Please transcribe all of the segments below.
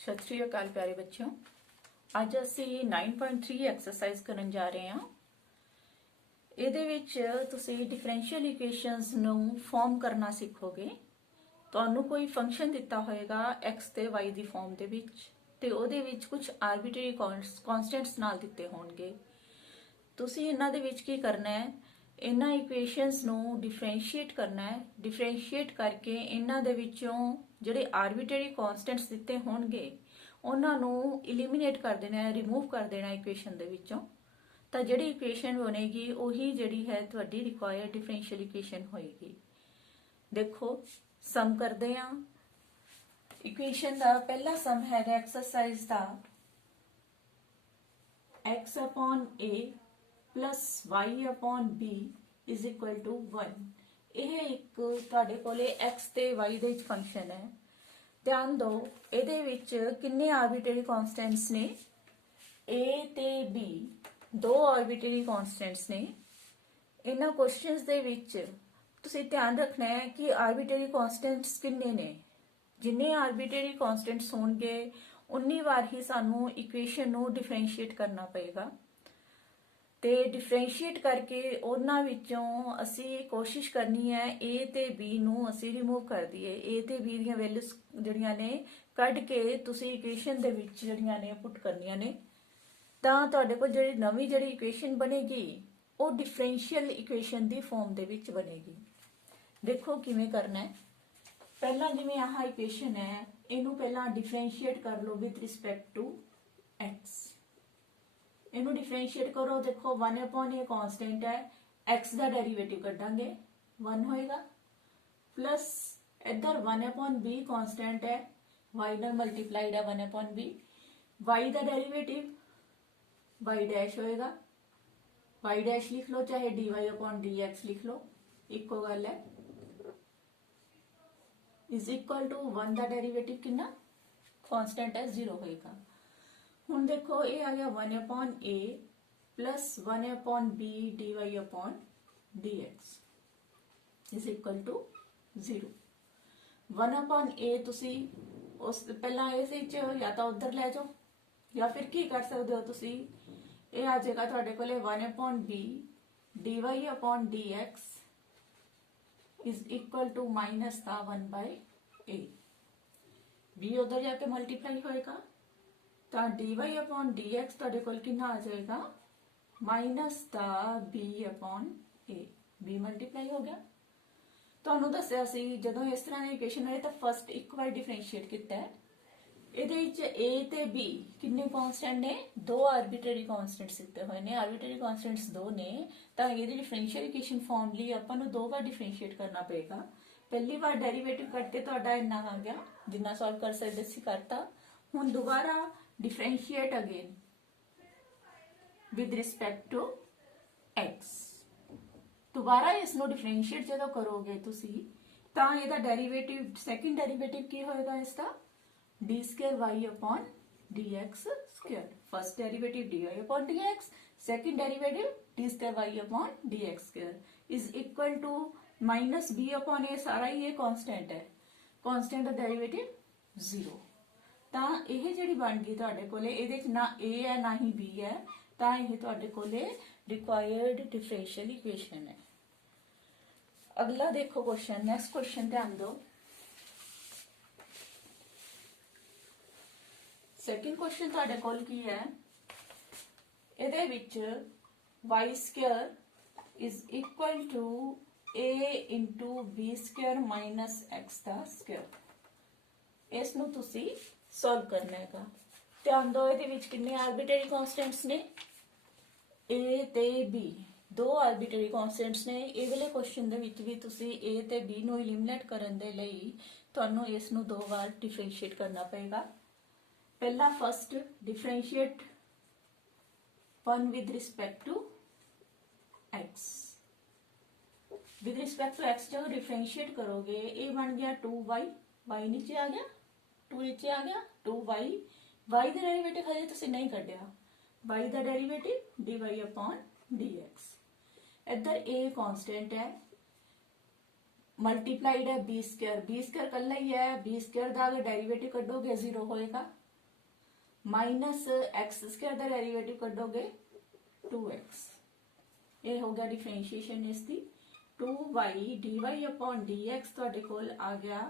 ਸਤਿ ਸ਼੍ਰੀ ਅਕਾਲ ਪਿਆਰੇ ਬੱਚਿਓ। ਅੱਜ ਅਸੀਂ 9.3 ਐਕਸਰਸਾਈਜ਼ ਕਰਨ ਜਾ ਰਹੇ ਹਾਂ। ਇਹਦੇ ਵਿੱਚ ਤੁਸੀਂ ਡਿਫਰੈਂਸ਼ੀਅਲ ਇਕੁਏਸ਼ਨਸ ਨੂੰ ਫਾਰਮ ਕਰਨਾ ਸਿੱਖੋਗੇ। ਤੁਹਾਨੂੰ ਕੋਈ ਫੰਕਸ਼ਨ ਦਿੱਤਾ ਹੋਏਗਾ x ਤੇ y ਦੀ ਫਾਰਮ ਦੇ ਵਿੱਚ ਤੇ ਉਹਦੇ ਵਿੱਚ ਕੁਝ ਆਰਬਿਟਰੀ ਕਨਸਟੈਂਟਸ ਨਾਲ ਦਿੱਤੇ ਹੋਣਗੇ। ਤੁਸੀਂ ਇਹਨਾਂ ਦੇ ਵਿੱਚ ਕੀ ਕਰਨਾ ਹੈ, ਇਹਨਾਂ ਇਕੁਏਸ਼ਨਸ ਨੂੰ ਡਿਫਰੈਂਸ਼ੀਏਟ ਕਰਨਾ ਹੈ। ਡਿਫਰੈਂਸ਼ੀਏਟ ਕਰਕੇ ਇਹਨਾਂ ਦੇ ਵਿੱਚੋਂ ਜਿਹੜੇ ਆਰਬਿਟਰੀ ਕਨਸਟੈਂਟਸ ਦਿੱਤੇ ਹੋਣਗੇ ਉਹਨਾਂ ਨੂੰ ਇਲੀਮੀਨੇਟ ਕਰ ਦੇਣਾ ਹੈ, ਰਿਮੂਵ ਕਰ ਦੇਣਾ ਇਕੁਏਸ਼ਨ ਦੇ ਵਿੱਚੋਂ। ਤਾਂ ਜਿਹੜੀ ਇਕੁਏਸ਼ਨ ਬਣੇਗੀ ਉਹੀ ਜਿਹੜੀ ਹੈ ਤੁਹਾਡੀ ਰਿਕੁਆਇਰਡ ਡਿਫਰੈਂਸ਼ੀਅਲ ਇਕੁਏਸ਼ਨ ਹੋਏਗੀ। ਦੇਖੋ ਸਮ ਕਰਦੇ ਹਾਂ। ਇਕੁਏਸ਼ਨ ਦਾ ਪਹਿਲਾ ਸਮ ਹੈਗਾ exercise the x upon a plus y upon b is equal to 1। ਇਹ ਇੱਕ ਤੁਹਾਡੇ ਕੋਲੇ x ਤੇ y ਦੇ ਵਿੱਚ ਫੰਕਸ਼ਨ ਹੈ। ਧਿਆਨ ਦਿਓ ਇਹਦੇ ਵਿੱਚ ਕਿੰਨੇ ਆਰਬਿਟਰੀ ਕਨਸਟੈਂਟਸ ਨੇ, a ਤੇ b ਦੋ ਆਰਬਿਟਰੀ ਕਨਸਟੈਂਟਸ ਨੇ। ਇਹਨਾਂ ਕੁਐਸਚਨਸ ਦੇ ਵਿੱਚ ਤੁਸੀਂ ਧਿਆਨ ਰੱਖਣਾ ਹੈ ਕਿ ਆਰਬਿਟਰੀ ਕਨਸਟੈਂਟਸ ਕਿੰਨੇ ਨੇ। ਜਿੰਨੇ ਆਰਬਿਟਰੀ ਕਨਸਟੈਂਟਸ ਹੋਣਗੇ ਉਨੀ ਵਾਰ ਹੀ ਸਾਨੂੰ ਇਕੁਏਸ਼ਨ ਨੂੰ ਡਿਫਰੈਂਸ਼ੀਏਟ ਕਰਨਾ ਪਏਗਾ ਤੇ ਡਿਫਰੈਂਸ਼ੀਏਟ ਕਰਕੇ ਉਹਨਾਂ ਵਿੱਚੋਂ ਅਸੀਂ ਕੋਸ਼ਿਸ਼ ਕਰਨੀ ਹੈ a ਤੇ b ਨੂੰ ਅਸੀਂ ਰਿਮੂਵ ਕਰ ਦਈਏ। a ਤੇ b ਦੀਆਂ ਵੈਲਿਊਜ਼ ਜਿਹੜੀਆਂ ਨੇ ਕੱਢ ਕੇ ਤੁਸੀਂ ਇਕੁਏਸ਼ਨ ਦੇ ਵਿੱਚ ਜਿਹੜੀਆਂ ਨੇ ਪੁੱਟ ਕਰਨੀਆਂ ਨੇ। ਤਾਂ ਤੁਹਾਡੇ ਕੋਲ ਜਿਹੜੀ ਨਵੀਂ ਇਕੁਏਸ਼ਨ ਬਣੇਗੀ ਉਹ ਡਿਫਰੈਂਸ਼ੀਅਲ ਇਕੁਏਸ਼ਨ ਦੀ ਫਾਰਮ ਦੇ ਵਿੱਚ ਬਣੇਗੀ। ਦੇਖੋ ਕਿਵੇਂ ਕਰਨਾ ਹੈ। ਪਹਿਲਾਂ ਜਿਵੇਂ ਆਹ ਇਕੁਏਸ਼ਨ ਹੈ ਇਹਨੂੰ ਪਹਿਲਾਂ ਡਿਫਰੈਂਸ਼ੀਏਟ ਕਰ ਲਓ ਵਿਦ ਰਿਸਪੈਕਟ ਟੂ x। ਇਹਨੂੰ ਡਿਫਰੈਂਸ਼ੀਏਟ ਕਰੋ। ਦੇਖੋ 1/a ਕਾਂਸਟੈਂਟ ਹੈ, x ਦਾ ਡੈਰੀਵੇਟਿਵ ਕੱਢਾਂਗੇ 1 ਹੋਏਗਾ, ਪਲੱਸ ਇੱਧਰ 1/b ਕਾਂਸਟੈਂਟ ਹੈ, y ਨਾਲ ਮਲਟੀਪਲਾਈਡ ਹੈ 1/b। y ਦਾ ਡੈਰੀਵੇਟਿਵ y ਡੈਸ਼ ਹੋਏਗਾ, y ਡੈਸ਼ ਲਿਖ ਲਓ ਚਾਹੇ dy/dx ਲਿਖ ਲਓ, ਇੱਕੋ ਗੱਲ ਹੈ। इज इक्वल टू 1 ਦਾ ਡੈਰੀਵੇਟਿਵ ਕਿੰਨਾ ਕਾਂਸਟੈਂਟ ਹੈ 0 ਹੋਏਗਾ। ਹੁਣ ਦੇਖੋ ਇਹ ਆ ਗਿਆ 1/a plus 1/b dy/dx is equal to 0। 1/a ਤੁਸੀਂ ਉਸ ਪਹਿਲਾਂ ਇਸ ਵਿੱਚ ਜਾਂ ਤਾਂ ਉਧਰ ਲੈ ਜਾਓ ਜਾਂ ਫਿਰ ਕੀ ਕਰ ਸਕਦੇ ਹੋ ਤੁਸੀਂ, ਇਹ ਆ ਜਾਏਗਾ ਤੁਹਾਡੇ ਕੋਲੇ 1/b dy/dx is equal to minus the 1/a। b उधर जाके मल्टीप्लाई होएगा तो dy/dx ਤੁਹਾਡੇ ਕੋਲ ਕਿੰਨਾ ਆ ਜਾਏਗਾ minus ਦਾ b/a। b ਮਲਟੀਪਲਾਈ ਹੋ ਗਿਆ। ਤੁਹਾਨੂੰ ਦੱਸਿਆ ਸੀ ਜਦੋਂ ਇਸ ਤਰ੍ਹਾਂ ਦੀ ਇਕੁਏਸ਼ਨ ਹੋਏ ਤਾਂ ਫਸਟ ਇੱਕ ਵਾਰ ਡਿਫਰੈਂਸ਼ੀਏਟ ਕੀਤਾ ਹੈ। ਇਹਦੇ ਵਿੱਚ a ਤੇ b ਕਿੰਨੇ ਕਾਂਸਟੈਂਟ ਨੇ, ਦੋ ਆਰਬਿਟਰੀ ਕਾਂਸਟੈਂਟਸ ਦਿੱਤੇ ਹੋਏ ਨੇ। ਆਰਬਿਟਰੀ ਕਾਂਸਟੈਂਟਸ ਦੋ ਨੇ ਤਾਂ ਇਹਦੀ ਡਿਫਰੈਂਸ਼ੀਅਲ ਇਕੁਏਸ਼ਨ ਫਾਰਮ ਲਈ ਆਪਾਂ ਨੂੰ ਦੋ ਵਾਰ ਡਿਫਰੈਂਸ਼ੀਏਟ ਕਰਨਾ ਪਏਗਾ। ਪਹਿਲੀ ਵਾਰ ਡੈਰੀਵੇਟਿਵ ਕਰਕੇ ਤੁਹਾਡਾ ਇੰਨਾ ਆ ਗਿਆ, ਜਿੰਨਾ ਸੋਲਵ ਕਰ ਸਕਦੇ ਸੀ ਕਰਤਾ। ਹੁਣ ਦੁਬਾਰਾ differentiate again with respect to x। ਦੁਬਾਰਾ ਇਸ ਨੂੰ ਡਿਫਰੈਂਸ਼ੀਏਟ ਜਦੋਂ ਕਰੋਗੇ ਤੁਸੀਂ ਤਾਂ ਇਹਦਾ ਡੈਰੀਵੇਟਿਵ ਸੈਕਿੰਡ ਡੈਰੀਵੇਟਿਵ ਕੀ ਹੋਏਗਾ ਇਸਦਾ d²y/dx²। First derivative dy/dx, second derivative d²y/dx² is equal to minus b/a। सारा ही ये कांस्टेंट है, कांस्टेंट ਦਾ डेरिवेटिव 0। ਤਾਂ ਇਹ ਜਿਹੜੀ ਬਣ ਗਈ ਤੁਹਾਡੇ ਕੋਲੇ ਇਹਦੇ ਚ ਨਾ a ਹੈ ਨਾ ਹੀ b ਹੈ, ਤਾਂ ਇਹ ਤੁਹਾਡੇ ਕੋਲੇ ਰਿਕੁਆਇਰਡ ਡਿਫਰੈਂਸ਼ੀਅਲ ਇਕੁਏਸ਼ਨ ਹੈ। ਅਗਲਾ ਦੇਖੋ ਕੁਐਸਚਨ, ਨੈਕਸਟ ਕੁਐਸਚਨ ਧਿਆਨ ਦਿਓ। ਸੈਕਿੰਡ ਕੁਐਸਚਨ ਤੁਹਾਡੇ ਕੋਲ ਕੀ ਹੈ, ਇਹਦੇ ਵਿੱਚ y² is equal to a into b² minus x the square. ਇਸ ਨੂੰ ਤੁਸੀਂ ਸੋਲਵ ਕਰਨਾ ਹੈਗਾ। ਧਿਆਨ ਦਿਓ ਇਹਦੇ ਵਿੱਚ ਕਿੰਨੇ ਆਰਬਿਟਰੀ ਕਾਂਸਟੈਂਟਸ ਨੇ, a ਤੇ b ਦੋ ਆਰਬਿਟਰੀ ਕਾਂਸਟੈਂਟਸ ਨੇ। ਇਹ ਵਾਲੇ ਕੁਐਸਚਨ ਦੇ ਵਿੱਚ ਵੀ ਤੁਸੀਂ a ਤੇ b ਨੂੰ ਐਲੀਮੀਨੇਟ ਕਰਨ ਦੇ ਲਈ ਤੁਹਾਨੂੰ ਇਸ ਨੂੰ ਦੋ ਵਾਰ ਡਿਫਰੈਂਸ਼ੀਏਟ ਕਰਨਾ ਪਏਗਾ। पहला first differentiate 1 with respect to x। With respect to x जब डिफरेंशिएट करोगे ये बन गया 2y, y नीचे आ गया, 2 नीचे आ गया 2y। y का डेरिवेटिव हजे तुसी नहीं कढ़िया, y का डेरिवेटिव dy/dx। इधर a कांस्टेंट है, मल्टीप्लाइड है b² कल्ला ही है, b² का अगर डेरिवेटिव कढ़ोगे 0 होएगा। माइनस एक्स स्क्वायर का डेरिवेटिव कढोगे 2x। ये हो गया डिफरेंशिएशन इसकी 2y dy अपॉन dx ਤੁਹਾਡੇ ਕੋਲ ਆ ਗਿਆ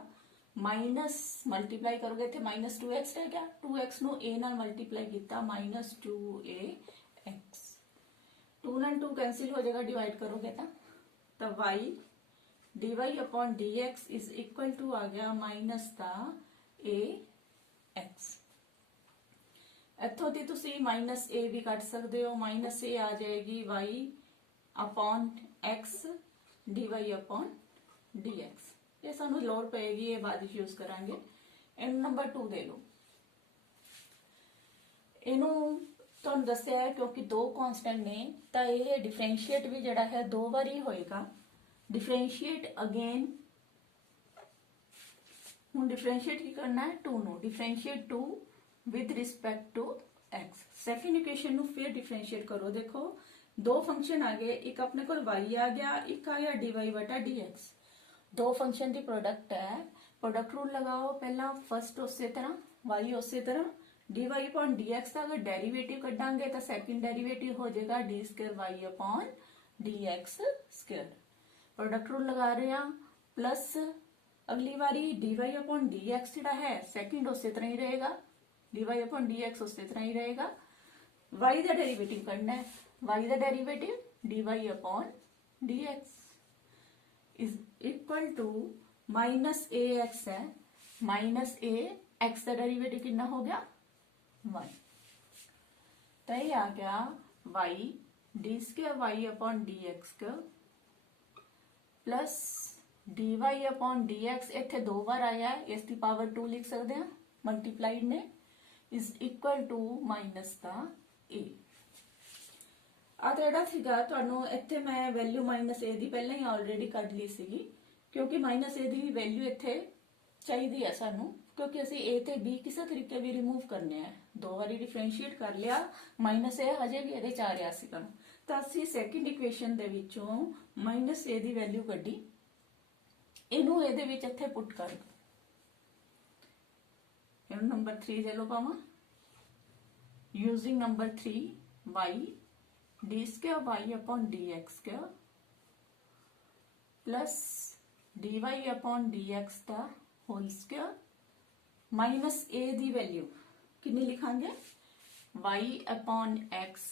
माइनस मल्टीप्लाई करोगे थे माइनस 2x रह गया 2x ਨੂੰ a ਨਾਲ ਮਲਟੀਪਲਾਈ ਕੀਤਾ माइनस 2ax 2 ਨਾਲ 2 कैंसिल हो जाएगा डिवाइड करोगे तो y dy upon dx is equal to आ गया माइनस का ax। ਇੱਥੋਂ ਦੀ ਤੁਸੀਂ माइनस a भी ਕੱਢ ਸਕਦੇ ਹੋ माइनस a आ जाएगी y upon x dy upon dx। ये सानू लोड़ पेगी ये बाद यूज करांगे। इन नंबर 2 दे लो इनू तुहानू दस्सिया है क्योंकि दो कांस्टेंट ने तो ये डिफरेंशिएट भी जड़ा है दो बार ही होएगा। डिफरेंशिएट अगेन हुण डिफरेंशिएट की करना है 2 नो differentiate 2 with respect to x। Second equation नु फिर डिफरेंशिएट करो। देखो दो फंक्शन आ गए एक अपने को y आ गया एक आ गया dy बटा dx। दो फंक्शन की प्रोडक्ट है प्रोडक्ट रूल लगाओ पहला फर्स्ट उस तरह y उस तरह dy अपॉन dx का अगर डेरिवेटिव कटांगे तो सेकंड डेरिवेटिव हो जाएगा d square y upon dx square. Product rule लगा रहे हैं प्लस अगली बारी dy अपॉन dx जिहड़ा है सेकंड उस तरह ही रहेगा dy अपॉन dx उस तरह ही रहेगा। y का डेरिवेटिव करना है y का derivative dy upon dx is equal to minus a x है माइनस ए एक्स का डेरिवेटिव कितना हो गया 1 तो ये आ गया y d square y upon d x का plus d y upon d x इतने दो बार आया है इसकी पावर 2 लिख सकते हैं मल्टीप्लाइड ने इज इक्वल टू माइनस का ए। आ ਜਿਹੜਾ ਸੀਗਾ ਤੁਹਾਨੂੰ ਇੱਥੇ ਮੈਂ ਵੈਲਿਊ ਮਾਈਨਸ a ਦੀ ਪਹਿਲਾਂ ਹੀ ਆਲਰੇਡੀ ਕੱਢ ਲਈ ਸੀਗੀ ਕਿਉਂਕਿ ਮਾਈਨਸ a ਦੀ ਵੈਲਿਊ ਇੱਥੇ ਚਾਹੀਦੀ ਹੈ ਸਾਨੂੰ ਕਿਉਂਕਿ ਅਸੀਂ a ਤੇ b ਕਿਸੇ ਤਰੀਕੇ ਵੀ ਰਿਮੂਵ ਕਰਨੇ ਆ। ਦੋ ਵਾਰੀ ਡਿਫਰੈਂਸ਼ੀਏਟ ਕਰ ਲਿਆ ਮਾਈਨਸ a ਹਜੇ ਵੀ ਇਹਦੇ ਚ ਆ ਰਿਹਾ ਸੀਗਾ ਤਾਂ ਅਸੀਂ ਸੈਕਿੰਡ ਇਕੁਏਸ਼ਨ ਦੇ ਵਿੱਚੋਂ ਮਾਈਨਸ a ਦੀ ਵੈਲਿਊ ਕੱਢੀ ਇਹਨੂੰ ਇਹਦੇ ਵਿੱਚ ਇੱਥੇ ਪੁੱਟ ਕਰ ਦੋ। ਇਹਨੂੰ ਨੰਬਰ 3 ਦੇ ਲਓ ਪਾਵਾਂ using number 3 y d square y upon d x square plus d y upon d x का whole square minus a the value कितनी लिखांगे y upon x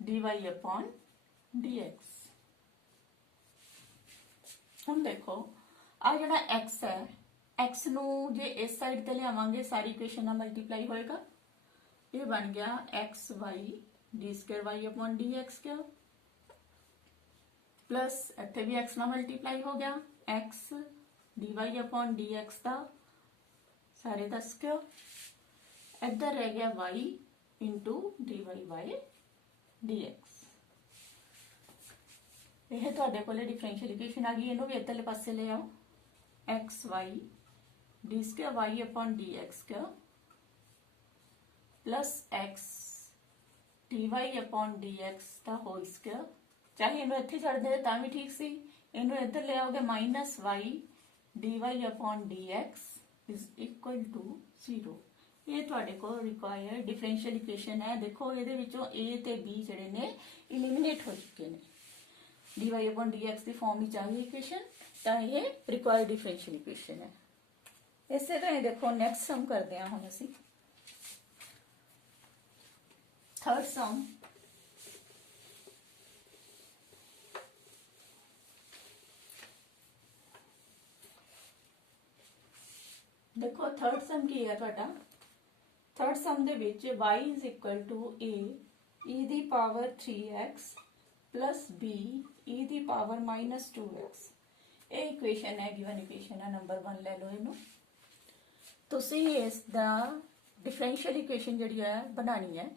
d y upon d x. हम देखो आ जड़ा x है x नू जे इस side ते लियावांगे सारी इक्वेशन नाल मल्टीप्लाई होएगा ये बन गया x y d square y upon d x square plus इतने भी एक्स ना मल्टीप्लाई हो गया x d y upon d x का सारे का स्क्वायर इधर रह गया y into d y by d x. यह तुहाडे कोले डिफरेंशियल इक्वेशन आ गई इनू भी इधरले पासे ले आओ x y d square y upon d x square plus x d y upon d x का होल स्क्वायर चाहे इन्हों इतने छड़ दे ता भी ठीक सी इन्हों इधर ले आओगे minus y d y upon d x is equal to 0। ये तुहाडे को रिक्वायर्ड डिफरेंशियल इक्वेशन है। देखो ये विचों ए ते बी जिहड़े ने इलिमिनेट हो चुके हैं d y upon d x की फॉर्म में आ गई इक्वेशन तो ये रिक्वायर्ड डिफरेंशियल इक्वेशन है। इस तरह देखो नैक्सट सम करते हैं हम असी थर्ड सम देखो थर्ड सम की है तुहाडा थर्ड सम दे विच y is equal to a e दी power 3x plus b e दी पावर माइनस 2x। ये इक्वेशन है गिवन इक्वेशन है नंबर 1 ले लो इनू तुसी इस दा डिफरेंशियल इक्वेशन जिहड़ी है बनानी है।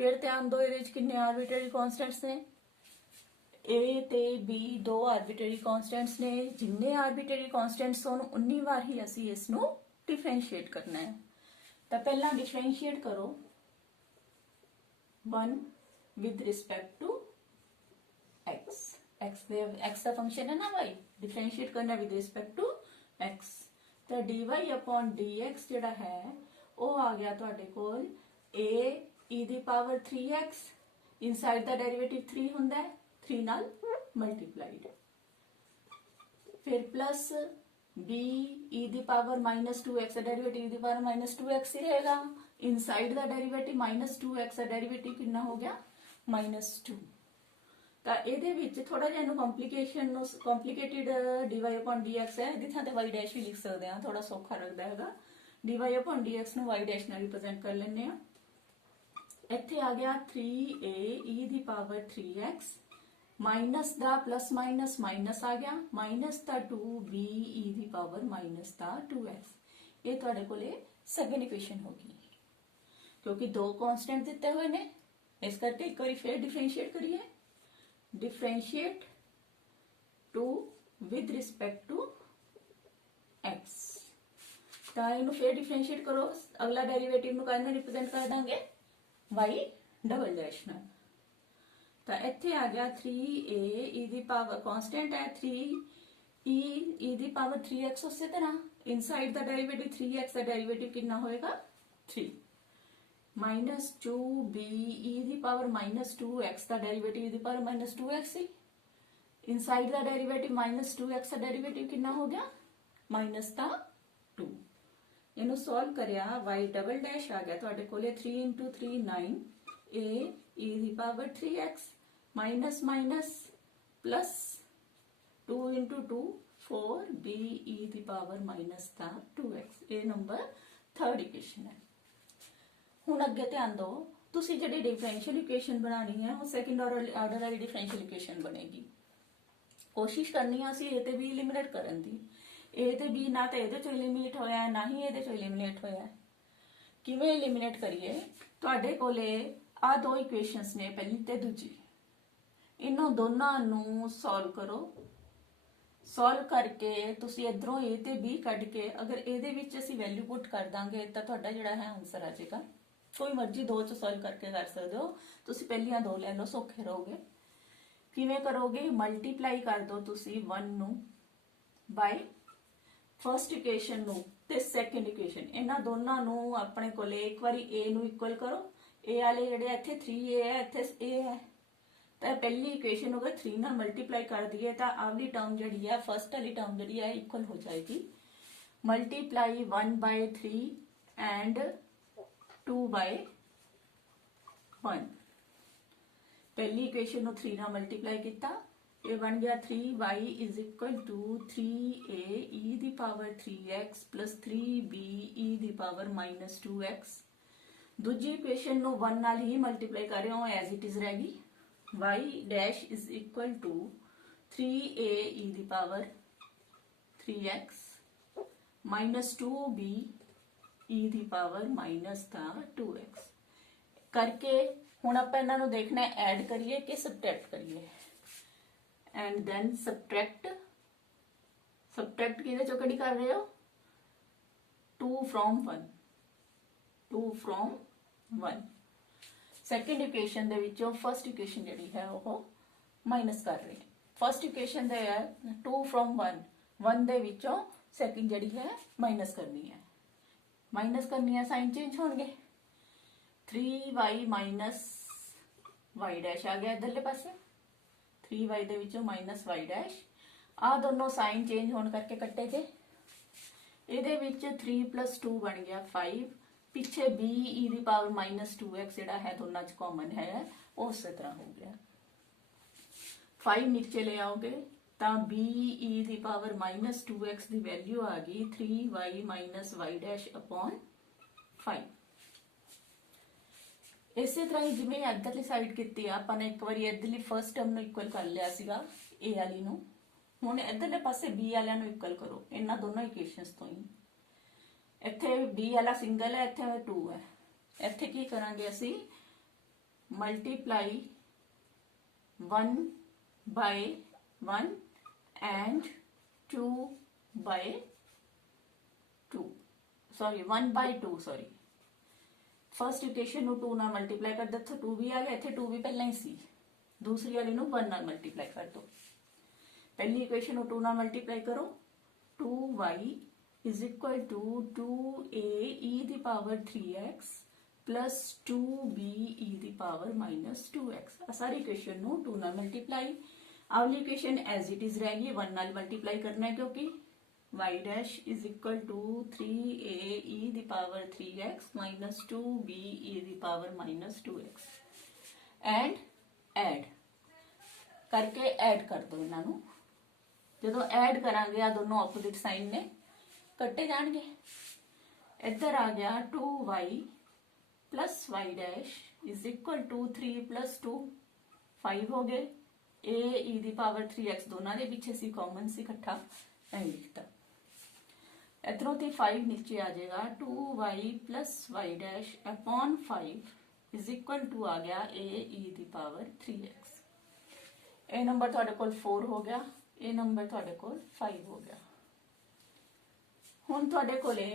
फिर ध्यान दो ये किन्ने आर्बिट्ररी कॉन्स्टेंट्स ने ए ते बी दो आर्बिट्ररी कॉन्स्टेंट्स ने जिन्ने आर्बिट्ररी कॉन्स्टेंट्स होन उन्नी बार ही असी इसनू डिफरेंशिएट करना है। तो पहला डिफरेंशिएट करो 1 with respect to x x का फंक्शन है ना वाई डिफरेंशिएट करना विद रिस्पेक्ट टू एक्स तो d y upon d x जोड़ा है ਉਹ ਆ ਗਿਆ ਤੁਹਾਡੇ ਕੋਲ a e ਦੀ ਪਾਵਰ 3x, ਇਨਸਾਈਡ ਦਾ ਡੈਰੀਵੇਟਿਵ 3 ਹੁੰਦਾ ਹੈ, 3 ਨਾਲ ਮਲਟੀਪਲਾਈਡ, ਫਿਰ ਪਲਸ b e ਦੀ ਪਾਵਰ -2x ਦਾ ਡੈਰੀਵੇਟਿਵ ਦੀ ਪਾਵਰ -2x ਹੀ ਰਹੇਗਾ, ਇਨਸਾਈਡ ਦਾ ਡੈਰੀਵੇਟਿਵ -2x ਦਾ ਡੈਰੀਵੇਟਿਵ ਕਿੰਨਾ ਹੋ ਗਿਆ -2। ਤਾਂ ਇਹਦੇ ਵਿੱਚ ਥੋੜਾ ਜਿਹਾ ਇਹਨੂੰ ਕੰਪਲਿਕੇਟਿਡ dy/dx ਹੈ, ਇਹਦੀ ਥਾਂ ਤੇ y ਡੈਸ਼ ਵੀ ਲਿਖ ਸਕਦੇ ਹਾਂ, ਥੋੜਾ ਸੌਖਾ ਲੱਗਦਾ ਹੈਗਾ। dy/dx ਨੂੰ y ਡੈਸ਼ ਨਾਲ ਰਿਪਰੈਜ਼ੈਂਟ ਕਰ ਲੈਂਦੇ ਆ। ਇੱਥੇ ਆ ਗਿਆ 3a e ਦੀ ਪਾਵਰ 3x, ਮਾਈਨਸ ਦਾ ਪਲਸ ਮਾਈਨਸ ਮਾਈਨਸ ਆ ਗਿਆ, ਮਾਈਨਸ ਦਾ 2b e ਦੀ ਪਾਵਰ ਮਾਈਨਸ ਦਾ 2x। ਇਹ ਤੁਹਾਡੇ ਕੋਲੇ ਸੈਕੰਡ ਇਕੁਏਸ਼ਨ ਹੋ ਗਈ, ਕਿਉਂਕਿ ਦੋ ਕਾਂਸਟੈਂਟ ਦਿੱਤੇ ਹੋਏ ਨੇ, ਇਸ ਕਰਕੇ ਇੱਕ ਵਾਰੀ ਫੇਰ ਡਿਫਰੈਂਸ਼ੀਏਟ ਕਰੀਏ। differentiate 2 with respect to x, ਤਾਂ ਇਹਨੂੰ ਫੇਰ ਡਿਫਰੈਂਸ਼ੀਏਟ ਕਰੋ, ਅਗਲਾ ਡੈਰੀਵੇਟਿਵ ਨੂੰ ਕਿਹਦੇ ਨਾਲ ਰਿਪਰੈਜ਼ੈਂਟ ਕਰ ਦਾਂਗੇ y ਡਬਲ ਡੈਸ਼ ਨਾਲ। ਤਾਂ ਇੱਥੇ ਆ ਗਿਆ 3a e ਦੀ ਪਾਵਰ ਕਾਂਸਟੈਂਟ ਹੈ 3 e ਦੀ ਪਾਵਰ 3x, ਉਸੇ ਤਰ੍ਹਾਂ ਇਨਸਾਈਡ ਦਾ ਡੈਰੀਵੇਟਿਵ 3x ਦਾ ਡੈਰੀਵੇਟਿਵ ਕਿੰਨਾ ਹੋਏਗਾ 3, -2b e ਦੀ ਪਾਵਰ -2x ਦਾ ਡੈਰੀਵੇਟਿਵ ਦੀ ਪਾਵਰ -2x ਸੀ, ਇਨਸਾਈਡ ਦਾ ਡੈਰੀਵੇਟਿਵ -2x ਦਾ ਡੈਰੀਵੇਟਿਵ ਕਿੰਨਾ ਹੋ ਗਿਆ -2। ਇਹਨੂੰ ਸੋਲਵ ਕਰਿਆ, y ਡਬਲ ਡੈਸ਼ ਆ ਗਿਆ ਤੁਹਾਡੇ ਕੋਲੇ 3 × 3 9, a e ਦੀ power 3x, minus minus plus 2 × 2 4b e ਦੀ ਪਾਵਰ -2x। ਇਹ ਨੰਬਰ ਥਰਡ ਇਕੁਏਸ਼ਨ ਹੈ। ਹੁਣ ਅੱਗੇ ਧਿਆਨ ਦਿਓ, ਤੁਸੀਂ ਜਿਹੜੀ ਡਿਫਰੈਂਸ਼ੀਅਲ ਇਕੁਏਸ਼ਨ ਬਣਾਣੀ ਹੈ ਉਹ ਸੈਕੰਡ ਆਰਡਰ ਵਾਲੀ ਡਿਫਰੈਂਸ਼ੀਅਲ ਇਕੁਏਸ਼ਨ ਬਣੇਗੀ। ਕੋਸ਼ਿਸ਼ ਕਰਨੀ ਆ ਅਸੀਂ a ਤੇ b ਐਲੀਮੀਨੇਟ ਕਰਨ ਦੀ। a ਤੇ b ਨਾ ਤਾਂ ਇਹਦੇ ਚੋਂ ਐਲੀਮੀਨੇਟ ਹੋਇਆ ਨਾ ਹੀ ਇਹਦੇ ਚੋਂ ਐਲੀਮੀਨੇਟ ਹੋਇਆ। ਕਿਵੇਂ ਐਲੀਮੀਨੇਟ ਕਰੀਏ? ਤੁਹਾਡੇ ਕੋਲੇ ਆ ਦੋ ਇਕੁਏਸ਼ਨਸ ਨੇ, ਪਹਿਲੀ ਤੇ ਦੂਜੀ, ਇਹਨਾਂ ਦੋਨਾਂ ਨੂੰ ਸੋਲਵ ਕਰੋ। ਸੋਲਵ ਕਰਕੇ ਤੁਸੀਂ ਇਧਰੋਂ a ਤੇ b ਕੱਢ ਕੇ ਅਗਰ ਇਹਦੇ ਵਿੱਚ ਅਸੀਂ ਵੈਲਿਊ ਪੁੱਟ ਕਰ ਦਾਂਗੇ ਤਾਂ ਤੁਹਾਡਾ ਜਿਹੜਾ ਹੈ ਆਨਸਰ ਆ ਜਾਏਗਾ। ਕੋਈ ਮਰਜ਼ੀ ਦੋ ਚ ਸੋਲਵ ਕਰਕੇ ਕਰ ਸਕਦੇ ਹੋ, ਤੁਸੀਂ ਪਹਿਲੀਆਂ ਦੋ ਲੈ ਲਓ, ਸੌਖੇ ਰਹੋਗੇ। ਕਿਵੇਂ ਕਰੋਗੇ? ਮਲਟੀਪਲਾਈ ਕਰ ਦੋ ਤੁਸੀਂ 1 ਨੂੰ ਬਾਈ ਫਰਸਟ ਇਕੁਏਸ਼ਨ ਨੂੰ ਤੇ ਸੈਕੰਡ ਇਕੁਏਸ਼ਨ, ਇਹਨਾਂ ਦੋਨਾਂ ਨੂੰ ਆਪਣੇ ਕੋਲੇ ਇੱਕ ਵਾਰੀ a ਨੂੰ ਇਕੁਅਲ ਕਰੋ। a ਵਾਲੇ ਜਿਹੜੇ ਇੱਥੇ 3a ਹੈ, ਇੱਥੇ a ਹੈ, ਤਾਂ ਪਹਿਲੀ ਇਕੁਏਸ਼ਨ ਅਗਰ 3 ਨਾਲ ਮਲਟੀਪਲਾਈ ਕਰ ਦਈਏ ਤਾਂ ਆਵਲੀ ਟਰਮ ਜਿਹੜੀ ਹੈ, ਫਰਸਟ ਵਾਲੀ ਟਰਮ ਜਿਹੜੀ ਹੈ ਇਕੁਅਲ ਹੋ ਜਾਏਗੀ। Multiply 1/3 and 2/1। ਪਹਿਲੀ ਇਕੁਏਸ਼ਨ ਨੂੰ 3 ਨਾਲ ਮਲਟੀਪਲਾਈ ਕੀਤਾ, ਇਹ ਬਣ ਗਿਆ 3y = 3a e ਦੀ power 3x plus 3b e ਦੀ ਪਾਵਰ -2x। ਦੂਜੀ ਇਕੁਏਸ਼ਨ ਨੂੰ 1 ਨਾਲ ਹੀ ਮਲਟੀਪਲਾਈ ਕਰ ਰਹੇ ਹੋ, ਐਜ਼ ਇਟ ਇਜ਼ ਰਹਿ ਗਈ। y dash = 3a e ਦੀ ਪਾਵਰ 3x -2b e ਦੀ ਪਾਵਰ -2x ਕਰਕੇ ਹੁਣ ਆਪਾਂ ਇਹਨਾਂ ਨੂੰ ਦੇਖਣਾ ਹੈ ਐਡ ਕਰੀਏ ਕਿ ਸਬਟ੍ਰੈਕਟ ਕਰੀਏ। ਐਂਡ ਦੈਨ ਸਬਟ੍ਰੈਕਟ ਕਿਹਦੇ ਚੋਂ ਕੜੀ ਕਰ ਰਹੇ ਹੋ? 2 from 1, 2 from 1। ਸੈਕੰਡ ਇਕੁਏਸ਼ਨ ਦੇ ਵਿੱਚੋਂ ਫਰਸਟ ਇਕੁਏਸ਼ਨ ਜਿਹੜੀ ਹੈ ਉਹ ਮਾਈਨਸ ਕਰ ਰਹੇ ਹਾਂ। ਫਰਸਟ ਇਕੁਏਸ਼ਨ ਦੇ ਹੈ 2 from 1, 1 ਦੇ ਵਿੱਚੋਂ ਸੈਕੰਡ ਜਿਹੜੀ ਹੈ ਮਾਈਨਸ ਕਰਨੀ ਹੈ। ਮਾਈਨਸ ਕਰਨੀ ਹੈ, ਸਾਈਨ ਚੇਂਜ ਹੋਣਗੇ। 3y ਮਾਈਨਸ y ਡੈਸ਼ ਆ ਗਿਆ ਇਧਰਲੇ ਪਾਸੇ, 3y ਦੇ ਵਿੱਚੋਂ -y ਡੈਸ਼। ਆ ਦੋਨੋਂ ਸਾਈਨ ਚੇਂਜ ਹੋਣ ਕਰਕੇ ਕੱਟੇ ਗਏ। ਇਹਦੇ ਵਿੱਚ 3 + 2 ਬਣ ਗਿਆ 5, ਪਿੱਛੇ b e ਦੀ ਪਾਵਰ -2x ਜਿਹੜਾ ਹੈ ਦੋਨਾਂ ਚ ਕਾਮਨ ਹੈ, ਉਸੇ ਤਰ੍ਹਾਂ ਹੋ ਗਿਆ। 5 ਨੀਚੇ ਲੈ ਆਓਗੇ ਤਾਂ b e ਦੀ ਪਾਵਰ -2x ਦੀ ਵੈਲਿਊ ਆ ਗਈ 3y - y ਡੈਸ਼ upon 5। ਇਸੇ ਤਰ੍ਹਾਂ ਹੀ ਜਿਵੇਂ ਇੱਧਰਲੀ ਸਾਈਡ ਕੀਤੀ ਆ ਆਪਾਂ ਨੇ, ਇੱਕ ਵਾਰੀ ਇੱਧਰਲੀ ਫਰਸਟ ਟਰਮ ਨੂੰ ਇਕੁਅਲ ਕਰ ਲਿਆ ਸੀਗਾ a ਵਾਲੀ ਨੂੰ, ਹੁਣ ਇੱਧਰਲੇ ਪਾਸੇ b ਵਾਲਿਆਂ ਨੂੰ ਇਕੁਅਲ ਕਰੋ ਇਹਨਾਂ ਦੋਨੋਂ ਇਕੁਏਸ਼ਨਸ ਤੋਂ ਹੀ। ਇੱਥੇ b ਵਾਲਾ ਸਿੰਗਲ ਹੈ, ਇੱਥੇ 2 ਹੈ। ਇੱਥੇ ਕੀ ਕਰਾਂਗੇ ਅਸੀਂ? Multiply 1/1 and 2/2, sorry 1/2, sorry. First equation ਨੂੰ 2 ਨਾਲ ਮਲਟੀਪਲਾਈ ਕਰ ਦਿੱਤਾ, 2 ਵੀ ਆ ਗਿਆ, ਇੱਥੇ 2 ਵੀ ਪਹਿਲਾਂ ਹੀ ਸੀ। ਦੂਸਰੀ ਵਾਲੀ ਨੂੰ 1 ਨਾਲ ਮਲਟੀਪਲਾਈ ਕਰ ਦੋ। ਪਹਿਲੀ ਇਕੁਏਸ਼ਨ ਨੂੰ 2 ਨਾਲ ਮਲਟੀਪਲਾਈ ਕਰੋ, 2y is equal to 2a e दी power 3x plus 2b e दी पावर माइनस 2x। सारी इक्वेशन ਨੂੰ 2 ਨਾਲ ਮਲਟੀਪਲਾਈ, ਅਗਲੀ ਇਕੁਏਸ਼ਨ ਐਜ਼ ਇਟ ਇਜ਼ ਰਹਿ ਗਈ, 1 ਨਾਲ ਮਲਟੀਪਲਾਈ ਕਰਨਾ ਹੈ ਕਿਉਂਕਿ y dash is equal to 3a e ਦੀ power 3x minus 2b e ਦੀ power minus 2x and add ਕਰਕੇ ਐਡ ਕਰ ਦੋ ਇਹਨਾਂ ਨੂੰ। ਜਦੋਂ ਐਡ ਕਰਾਂਗੇ ਆ ਦੋਨੋਂ ਆਪੋਜ਼ਿਟ ਸਾਈਨ ਨੇ ਕੱਟੇ ਜਾਣਗੇ। ਇੱਧਰ ਆ ਗਿਆ 2y plus y dash is equal to 3 plus 2 5 ਹੋ ਗਏ। a e ਦੀ ਪਾਵਰ 3x ਦੋਨਾਂ ਦੇ ਵਿੱਚ ਅਸੀਂ ਕਾਮਨ ਸੀ ਇਕੱਠਾ ਐ ਲਿਖਤਾ। ਇਧਰੋਂ ਤੇ 5 ਨੀਚੇ ਆ ਜਾਏਗਾ 2y plus y dash upon 5 is equal to ਆ ਗਿਆ a e ਦੀ ਪਾਵਰ 3x। ਇਹ ਨੰਬਰ ਤੁਹਾਡੇ ਕੋਲ 4 ਹੋ ਗਿਆ, ਇਹ ਨੰਬਰ ਤੁਹਾਡੇ ਕੋਲ 5 ਹੋ ਗਿਆ। ਹੁਣ ਤੁਹਾਡੇ ਕੋਲੇ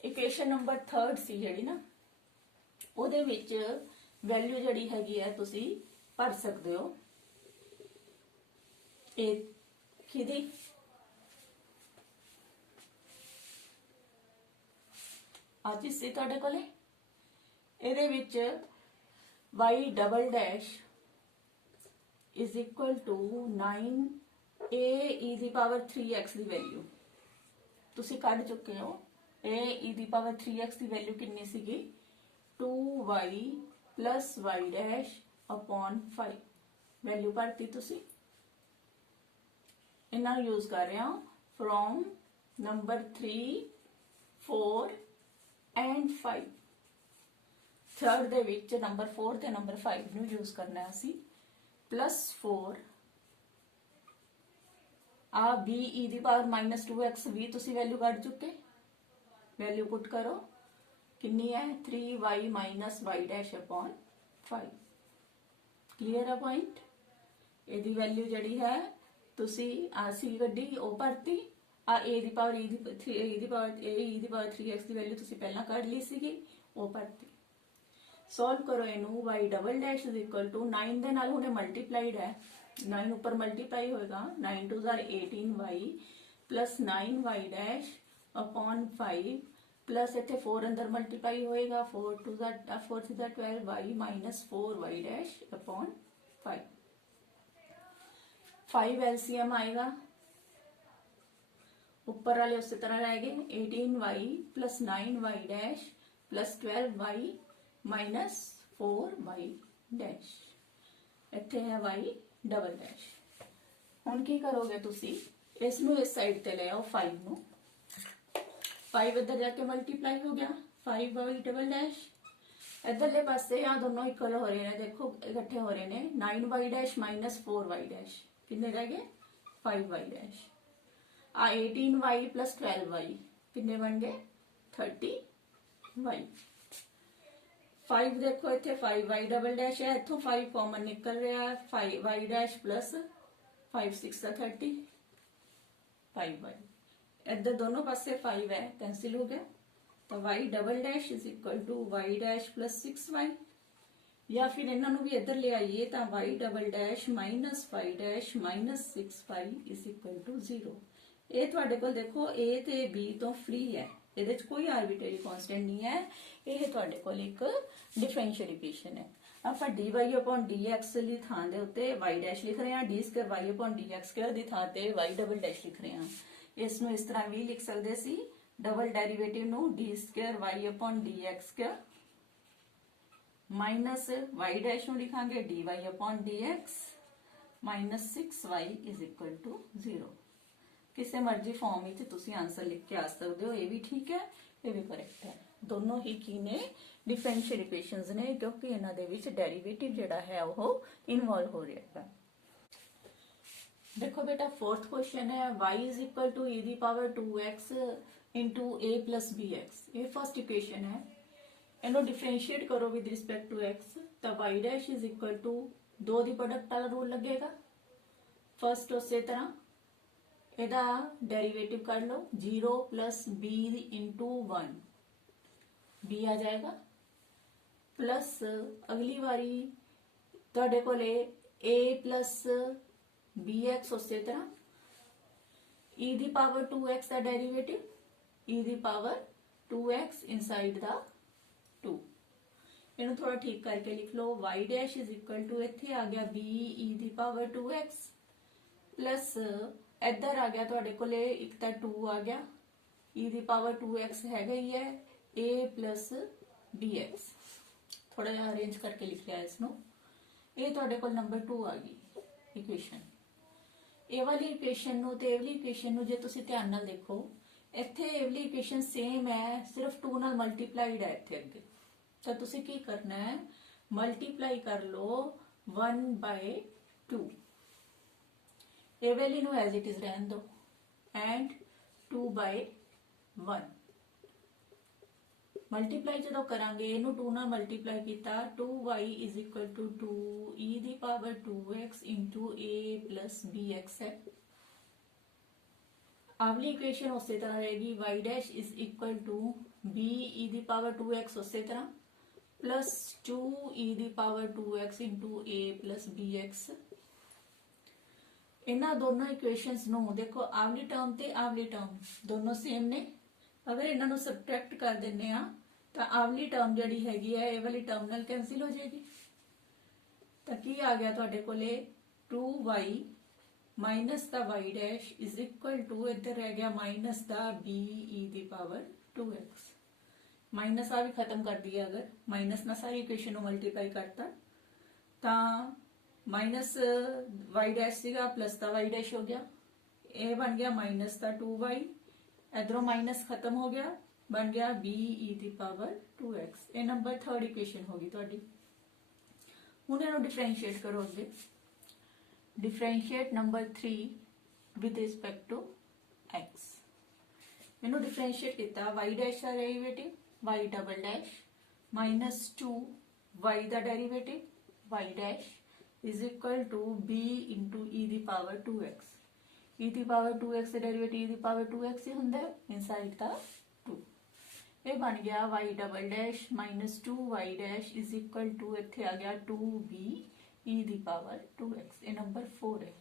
ਇਕੁਏਸ਼ਨ ਨੰਬਰ 3 ਸੀ ਜਿਹੜੀ ਨਾ, ਉਹਦੇ ਵਿੱਚ ਵੈਲਿਊ ਜਿਹੜੀ ਹੈਗੀ ਹੈ ਤੁਸੀਂ ਭਰ ਸਕਦੇ ਹੋ। ਇਹ ਕਿਹਦੀ ਅੱਜ ਸੀ ਤੁਹਾਡੇ ਕੋਲੇ, ਇਹਦੇ ਵਿੱਚ y double dash is equal to 9a e ਦੀ ਪਾਵਰ 3x ਦੀ ਵੈਲਿਊ ਤੁਸੀਂ ਕੱਢ ਚੁੱਕੇ ਹੋ। a e ਦੀ ਪਾਵਰ 3x ਦੀ ਵੈਲਿਊ ਕਿੰਨੀ ਸੀਗੀ 2y plus y dash upon 5 value ਭਰਤੀ ਤੁਸੀਂ। ਇਹਨਾਂ ਨੂੰ ਯੂਜ਼ ਕਰ ਰਹੇ ਹਾਂ from number 3 4 and 5। ਥਰਡ ਦੇ ਵਿੱਚ ਨੰਬਰ 4 ਤੇ ਨੰਬਰ 5 ਨੂੰ ਯੂਜ਼ ਕਰਨਾ ਅਸੀਂ। प्लस 4 आ b e ਦੀ ਪਾਵਰ ਮਾਈਨਸ 2x ਵੀ ਤੁਸੀਂ ਵੈਲਿਊ ਕੱਢ ਚੁੱਕੇ। ਵੈਲਿਊ ਪੁੱਟ ਕਰੋ ਕਿੰਨੀ ਹੈ 3y minus y dash upon 5। Clear ਹੈ ਪੁਆਇੰਟ। ਇਹਦੀ ਵੈਲਿਊ ਜਿਹੜੀ ਹੈ ਤੁਸੀਂ ਆ ਸੀ ਗੱਡੀ ਉਹ ਭਰਤੀ, ਆ a ਦੀ ਪਾਵਰ e ਦੀ ਪਾਵਰ 3x ਦੀ ਵੈਲਿਊ ਤੁਸੀਂ ਪਹਿਲਾਂ ਕੱਢ ਲਈ ਸੀਗੀ ਉਹ ਭਰਤੀ। ਸੋਲਵ ਕਰੋ ਇਹਨੂੰ y double dash is equal to 9 ਦੇ ਨਾਲ ਹੁਣੇ ਮਲਟੀਪਲਾਈਡ ਹੈ, 9 ਉੱਪਰ ਮਲਟੀਪਲਾਈ ਹੋਏਗਾ 9 2 18y plus 9y dash upon 5 plus ਇੱਥੇ 4 ਅੰਦਰ ਮਲਟੀਪਲਾਈ ਹੋਏਗਾ 4 2 12y minus 4y dash upon 5। 5 LCM ਆਏਗਾ, ऊपर वाले उसी तरह रहेंगे 18y plus 9y dash plus 12y minus 4y dash. ਇੱਥੇ ਹੈ y ਡਬਲ ਡੈਸ਼। ਹੁਣ ਕੀ ਕਰੋਗੇ ਤੁਸੀਂ ਇਸ ਨੂੰ ਇਸ ਸਾਈਡ ਤੇ ਲੈ ਆਓ 5 ਨੂੰ, 5 ਇੱਧਰ ਜਾ ਕੇ ਮਲਟੀਪਲਾਈ ਹੋ ਗਿਆ 5y ਡਬਲ ਡੈਸ਼। ਇੱਧਰਲੇ ਪਾਸੇ ਆ ਦੋਨੋਂ ਇਕੁਅਲ ਹੋ ਰਹੇ ਨੇ, ਦੇਖੋ ਇਕੱਠੇ ਹੋ ਰਹੇ ਨੇ 9y ਡੈਸ਼ ਮਾइनस 4y ਡੈਸ਼ ਕਿੰਨੇ ਰਹਿ ਗਏ 5y ਡੈਸ਼। आ 18y प्लस 12y कितने बन गए 30y। 5 देखो इतने 5y डबल डैश है, इतों 5 कॉमन निकल रहा है 5y डैश प्लस 5 6 30 5y। इधर दोनों पासे 5 है कैंसिल हो गया तो y double dash is equal to y dash plus 6y, या फिर इन्होंने भी इधर ले आइए तो y double dash minus 5 dash minus 6y is equal to 0। ਇਹ ਤੁਹਾਡੇ ਕੋਲ ਦੇਖੋ a ਤੇ b ਤੋਂ ਫ੍ਰੀ ਹੈ, ਇਹਦੇ ਚ ਕੋਈ ਆਰਬਿਟਰੀ ਕਾਂਸਟੈਂਟ ਨਹੀਂ ਹੈ। ਇਹ ਤੁਹਾਡੇ ਕੋਲ ਇੱਕ ਡਿਫਰੈਂਸ਼ੀਅਲ ਇਕੁਏਸ਼ਨ ਹੈ। ਆਪਾਂ dy dx ਦੀ ਥਾਂ ਦੇ ਉੱਤੇ y ਡੈਸ਼ ਲਿਖ ਰਹੇ ਹਾਂ, d2 y dx ਦੀ ਥਾਂ ਤੇ y ਡਬਲ ਡੈਸ਼ ਲਿਖ ਰਹੇ ਹਾਂ। ਇਸ ਨੂੰ ਇਸ ਤਰ੍ਹਾਂ ਵੀ ਲਿਖ ਸਕਦੇ ਸੀ, ਡਬਲ ਡੈਰੀਵੇਟਿਵ ਨੂੰ d2 y dx minus y dash ਨੂੰ ਲਿਖਾਂਗੇ dy dx minus 6y is equal to 0। ਕਿਸੇ ਮਰਜ਼ੀ ਫਾਰਮ ਵਿੱਚ ਤੁਸੀਂ ਆਨਸਰ ਲਿਖ ਕੇ ਆ ਸਕਦੇ ਹੋ, ਇਹ ਵੀ ਠੀਕ ਹੈ ਇਹ ਵੀ ਕਰੈਕਟ ਹੈ। ਦੋਨੋਂ ਹੀ ਕੀ ਨੇ ਡਿਫਰੈਂਸ਼ੀਅਲ ਇਕੁਏਸ਼ਨਸ ਨੇ, ਕਿਉਂਕਿ ਇਹਨਾਂ ਦੇ ਵਿੱਚ ਡੈਰੀਵੇਟਿਵ ਜਿਹੜਾ ਹੈ ਉਹ ਇਨਵੋਲਵ ਹੋ ਰਿਹਾ ਹੈ। देखो बेटा फोर्थ क्वेश्चन है y is equal to e दी power 2x into a plus bx। ये फर्स्ट इक्वेशन है, इन्हों डिफरेंशिएट करो विद रिस्पेक्ट टू x तो y dash is equal to 2 दी प्रोडक्ट वाला रूल लगेगा। फर्स्ट उस तरह ਇਹਦਾ डेरिवेटिव कर लो 0 प्लस b इंटू 1 b आ जाएगा प्लस अगली बारी ਤੁਹਾਡੇ ਕੋਲੇ a प्लस bx उस तरह e ਦੀ पावर 2x ਦਾ डेरिवेटिव e ਦੀ ਪਾਵਰ 2x ਇਨਸਾਈਡ ਦਾ 2। ਇਹਨੂੰ ਥੋੜਾ ਠੀਕ ਕਰਕੇ ਲਿਖ ਲਓ। y dash is equal to ਇੱਥੇ ਆ ਗਿਆ b e ਦੀ ਪਾਵਰ 2x ਪਲੱਸ ਇੱਧਰ ਆ ਗਿਆ ਤੁਹਾਡੇ ਕੋਲੇ ਇੱਕ ਤਾਂ 2 ਆ ਗਿਆ e ਦੀ ਪਾਵਰ 2x ਹੈਗਾ ਹੀ ਹੈ a ਪਲੱਸ bx। ਥੋੜਾ ਜਿਹਾ ਅਰੇਂਜ ਕਰਕੇ ਲਿਖ ਲਿਆ ਇਸ ਨੂੰ। ਇਹ ਤੁਹਾਡੇ ਕੋਲ ਨੰਬਰ 2 ਆ ਗਈ ਇਕੁਏਸ਼ਨ। ਇਹ ਵਾਲੀ ਇਕੁਏਸ਼ਨ ਨੂੰ ਤੇ ਇਹ ਵਾਲੀ ਇਕੁਏਸ਼ਨ ਨੂੰ ਜੇ ਤੁਸੀਂ ਧਿਆਨ ਨਾਲ ਦੇਖੋ, ਇੱਥੇ ਇਹ ਵਾਲੀ ਇਕੁਏਸ਼ਨ ਸੇਮ ਹੈ, ਸਿਰਫ 2 ਨਾਲ ਮਲਟੀਪਲਾਈਡ ਹੈ ਇੱਥੇ ਅੱਗੇ। ਤਾਂ ਤੁਸੀਂ ਕੀ ਕਰਨਾ ਹੈ, ਮਲਟੀਪਲਾਈ ਕਰ ਲਓ 1/2। ਇਹ ਵਾਲੀ ਨੂੰ ਐਜ਼ ਇਟ ਇਜ਼ ਰਹਿਣ ਦਿਓ ਐਂਡ 2/1। ਮਲਟੀਪਲਾਈ ਜਦੋਂ ਕਰਾਂਗੇ ਇਹਨੂੰ 2 ਨਾਲ ਮਲਟੀਪਲਾਈ ਕੀਤਾ 2y is equal to 2 e ਦੀ power 2x into a plus bx ਹੈ। ਅਗਲੀ ਇਕੁਏਸ਼ਨ ਉਸੇ ਤਰ੍ਹਾਂ ਰਹੇਗੀ y dash is equal to b e ਦੀ ਪਾਵਰ 2x ਉਸੇ ਤਰ੍ਹਾਂ plus 2 e ਦੀ power 2x into a plus bx। ਇਹਨਾਂ ਦੋਨੋਂ ਇਕੁਏਸ਼ਨਸ ਨੂੰ ਦੇਖੋ, ਆਵਲੀ ਟਰਮ ਤੇ ਆਵਲੀ ਟਰਮ ਦੋਨੋਂ ਸੇਮ ਨੇ। ਅਗਰ ਇਹਨਾਂ ਨੂੰ ਸਬਟ੍ਰੈਕਟ ਕਰ ਦਿੰਨੇ ਆ ਤਾਂ ਆਵਲੀ ਟਰਮ ਜਿਹੜੀ ਹੈਗੀ ਹੈ ਇਹ ਵਾਲੀ ਟਰਮ ਨਾਲ ਕੈਂਸਿਲ ਹੋ ਜਾਏਗੀ। ਤਾਂ ਕੀ ਆ ਗਿਆ ਤੁਹਾਡੇ ਕੋਲੇ 2y ਮਾਈਨਸ ਦਾ y dash is equal to ਇੱਧਰ ਰਹਿ ਗਿਆ ਮਾਈਨਸ ਦਾ b e ਦੀ ਪਾਵਰ 2x। ਮਾਈਨਸ ਆ ਵੀ ਖਤਮ ਕਰ ਦਿਆ। ਅਗਰ ਮਾਈਨਸ ਨਾਲ ਸਾਰੀ ਇਕੁਏਸ਼ਨ ਨੂੰ ਮਲਟੀਪਲਾਈ ਕਰਤਾ ਤਾਂ ਮਾਈਨਸ y ਡੈਸ਼ ਸੀਗਾ ਪਲੱਸ ਦਾ y ਡੈਸ਼ ਹੋ ਗਿਆ। ਇਹ ਬਣ ਗਿਆ ਮਾਈਨਸ ਦਾ 2y, ਇਧਰੋਂ ਮਾਈਨਸ ਖਤਮ ਹੋ ਗਿਆ, ਬਣ ਗਿਆ b e ਦੀ ਪਾਵਰ 2x। ਇਹ ਨੰਬਰ 3rd ਇਕੁਏਸ਼ਨ ਹੋ ਗਈ ਤੁਹਾਡੀ। ਹੁਣ ਇਹਨੂੰ ਡਿਫਰੈਂਸ਼ੀਏਟ ਕਰੋ ਅੱਗੇ। Differentiate number 3 with respect to x। ਇਹਨੂੰ ਡਿਫਰੈਂਸ਼ੀਏਟ ਕੀਤਾ, y ਡੈਸ਼ ਦਾ derivative y double dash minus 2y ਦਾ derivative y dash is equal to b into e ਦੀ ਪਾਵਰ 2x। e ਦੀ ਪਾਵਰ 2x ਦਾ ਡੈਰੀਵੇਟਿਵ e ਦੀ power 2x ਹੀ ਹੁੰਦਾ ਹੈ ਇਨਸਾਈਡ ਦਾ 2। ਇਹ ਬਣ ਗਿਆ y double dash minus 2y dash is equal to ਇੱਥੇ ਆ ਗਿਆ 2b e ਦੀ ਪਾਵਰ 2x। ਇਹ ਨੰਬਰ 4 ਹੈ।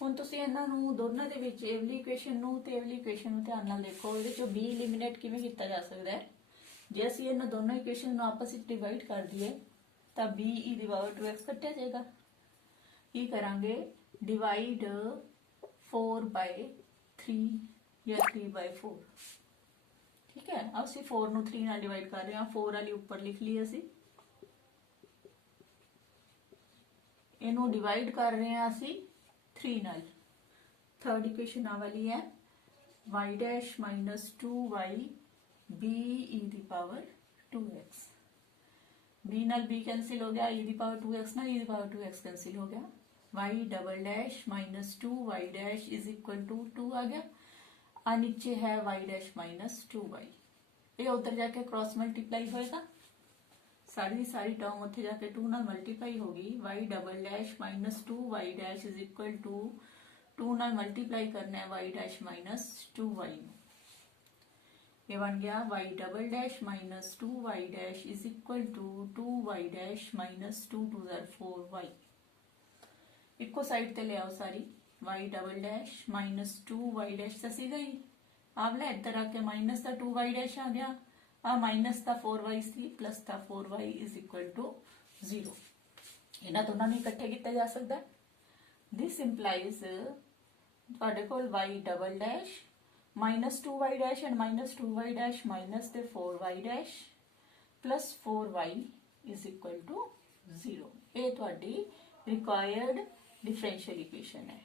ਹੁਣ ਤੁਸੀਂ ਇਹਨਾਂ ਨੂੰ ਦੋਨਾਂ ਦੇ ਵਿੱਚ ਇਹ ਵਾਲੀ ਇਕੁਏਸ਼ਨ ਨੂੰ ਤੇ ਇਹ ਵਾਲੀ ਇਕੁਏਸ਼ਨ ਨੂੰ ਧਿਆਨ ਨਾਲ ਦੇਖੋ। ਇਹਦੇ ਚੋਂ b ਐਲੀਮੀਨੇਟ ਕਿਵੇਂ ਕੀਤਾ ਜਾ ਸਕਦਾ ਹੈ। ਜੇ ਅਸੀਂ ਇਹਨਾਂ ਦੋਨੋਂ ਇਕੁਏਸ਼ਨ ਨੂੰ ਆਪਸ ਵਿੱਚ ਡਿਵਾਈਡ ਕਰ ਦਈਏ ਤਾਂ b e ਦੀ ਪਾਵਰ 2x ਕੱਟਿਆ ਜਾਏਗਾ। ਕੀ ਕਰਾਂਗੇ, ਡਿਵਾਈਡ 4/3 ਜਾਂ 3/4। ਠੀਕ ਹੈ, ਅਸੀਂ 4 ਨੂੰ 3 ਨਾਲ ਡਿਵਾਈਡ ਕਰ ਰਹੇ ਹਾਂ। 4 ਵਾਲੀ ਉੱਪਰ ਲਿਖ ਲਈ ਅਸੀਂ, ਇਹਨੂੰ ਡਿਵਾਈਡ ਕਰ ਰਹੇ ਹਾਂ ਅਸੀਂ 3 ਨਾਲ। 3rd ਇਕੁਏਸ਼ਨ ਆ ਵਾਲੀ ਹੈ y dash minus 2y b e ਦੀ ਪਾਵਰ 2x। b ਨਾਲ b कैंसिल हो गया, e ਦੀ ਪਾਵਰ 2x ਨਾਲ e ਦੀ ਪਾਵਰ 2x कैंसिल हो गया। y double dash minus 2y dash is equal to 2 आ गया। आ नीचे है y डैश माइनस 2y। ये उधर जाके क्रॉस मल्टीप्लाई होएगा, सारी सारी टर्म उधर जाके 2 नाल मल्टीप्लाई होगी। y double dash minus 2y dash is equal to 2 नाल मल्टीप्लाई करना है y डैश माइनस 2y। ये बन गया y double dash minus 2y dash is equal to 2y dash minus 2 2 4y। इको साइड ते ले आओ सारी। y double dash minus 2y dash दसी गई, आवला इधर आके माइनस का 2y डैश आ गया। आ माइनस का 4y सी प्लस का 4y इज इक्वल टू 0। इन्हां दोनों नूं इकट्ठे किया जा सकता है। दिस इंप्लाइज तुहाडे कोल y double dash minus 2y dash and minus 2y dash minus ते 4y dash plus 4y is equal to 0। ये तुहाडी रिक्वायर्ड डिफरेंशियल इक्वेशन है।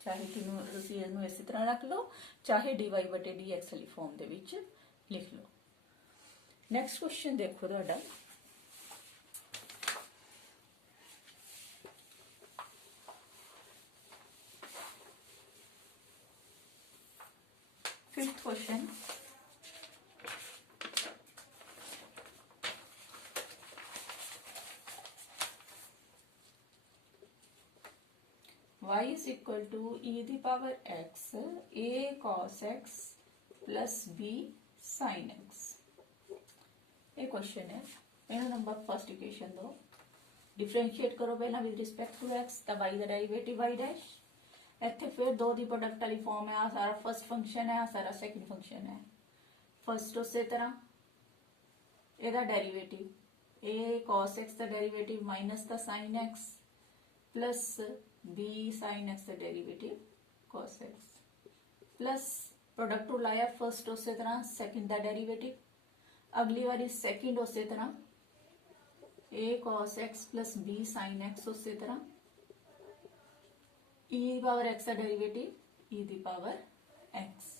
चाहे तुसीं इहनूं इस तरह रख लो, चाहे dy बटे dx वाली फॉर्म दे विच लिख लो। नैक्सट क्वेश्चन देखो तुहाडा, fifth question. y is equal to e the power x a cos x plus b sin x। ये क्वेश्चन है। इन्हें नंबर फर्स्ट इक्वेशन दो, डिफरेंशिएट करो पहला विद रिस्पेक्ट टू x। तब y का डेरिवेटिव y डैश ਇੱਥੇ ਫਿਰ ਦੋ ਦੀ ਪ੍ਰੋਡਕਟ ਵਾਲੀ ਫਾਰਮ ਹੈ। ਆ ਸਾਰਾ ਫਸਟ ਫੰਕਸ਼ਨ ਹੈ, ਆ ਸਾਰਾ ਸੈਕਿੰਡ ਫੰਕਸ਼ਨ ਹੈ। ਫਸਟ ਉਸੇ ਤਰ੍ਹਾਂ ਇਹਦਾ derivative a cos x the derivative minus the sin x plus b sin x the derivative cos x plus product लाया फर्स्ट उस तरह सेकंड का डेरिवेटिव अगली बारी सेकंड उस तरह a cos x plus b sin x उस तरह e दी पावर x का डेरिवेटिव e दी पावर x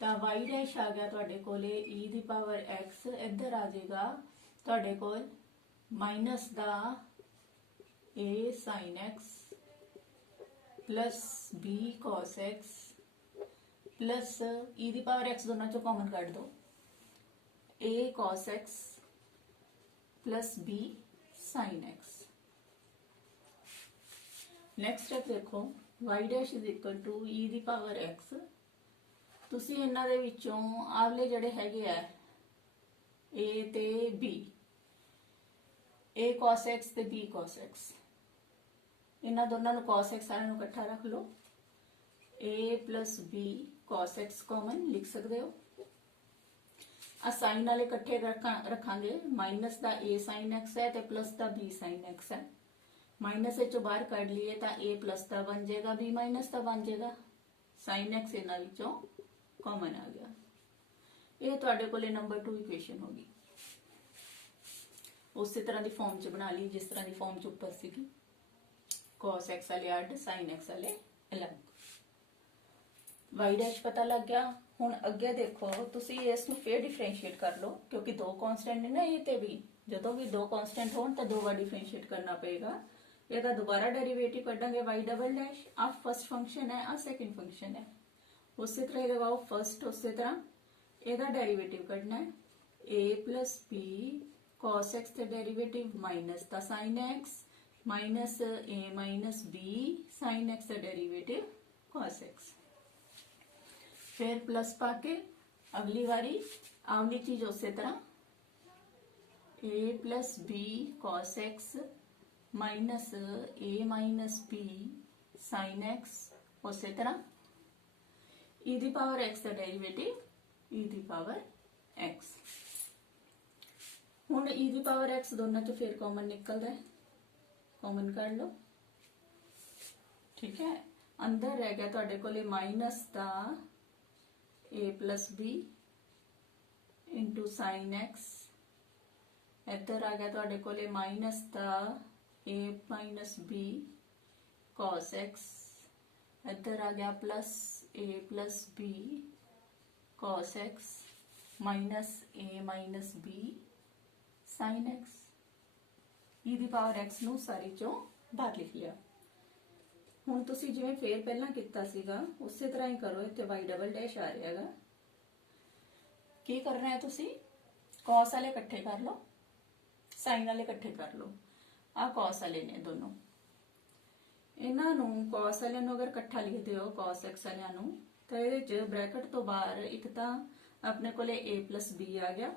तो y डैश आ गया तुहाडे कोले e दी पावर x इधर आ जाएगा तुहाडे कोल माइनस दा a sin x plus b cos x plus e दी पावर x दोनों चो कॉमन काट दो a cos x plus b sin x। Next step देखो y dash is equal to e दी पावर x। तुसी इन्हां दे विचों आवले जड़े हैगे आ a ते b a cos x ते b cos x इन्हां दोनों नूं cos x सारे नूं इकट्ठा रख लो a plus b cos x common लिख सकते हो। आ साइन वाले इकट्ठे रखांगे माइनस का a sin x है ते प्लस का b sin x है। माइनस चो बाहर कढ़ लिए तो a प्लस का बन जाएगा b माइनस का बन जाएगा sin x इन्हां विचों कॉमन आ गया। ये तुहाडे कोले नंबर 2 इक्वेशन होगी। उस तरह की फॉर्म च बना ली जिस तरह की फॉर्म च उपर सीगी cos x वाले अड sin x वाले अलग। y डैश पता लग गया। हुण अगे देखो तुसी इस नूं फिर डिफरेंशिएट कर लो क्योंकि दो कांस्टेंट ने ना ए ते बी जदों भी दो कांस्टेंट होण तो दो बार डिफरेंशिएट करना पएगा। ਇਹਦਾ दोबारा डेरिवेटिव कटांगे y डबल डैश आ फर्स्ट फंक्शन है आ सेकंड फंक्शन है। उसी तरह लगाओ फर्स्ट उसी तरह ਇਹਦਾ डेरिवेटिव कटना है a plus b cos x का डेरिवेटिव माइनस का sin x minus a minus b sin x का डेरिवेटिव cos x। फिर प्लस पाके अगली बारी आवली चीज उसी तरह a plus b cos x minus a minus b sin x उसी तरह e दी पावर x का डेरिवेटिव e दी पावर x। हुण e दी पावर x दोनों चो फिर कॉमन निकलता है कॉमन कर लो ठीक है। अंदर रह गया तुहाडे कोले माइनस का a plus b into sine x इधर आ गया तुहाडे कोले माइनस का a minus b cos x इधर आ गया plus a plus b cos x minus a minus b sin x e दी पावर x नूं सारी चों बाहर लिख लिया। हुण तुसी जिवें फेर पहला कीता सीगा उसे तरह ही करो। इत्थे y डबल डैश आ रहा है की करना है तुसी cos वाले इकट्ठे कर लो sin वाले इकट्ठे कर लो। आ cos वाले ने दोनों इन्हां नूं cos वाले नूं अगर इकट्ठा लिखदे हो cos x वालियां नूं तो इहदे च ब्रैकेट तो बाहर एक तां अपने कोले a प्लस b आ गया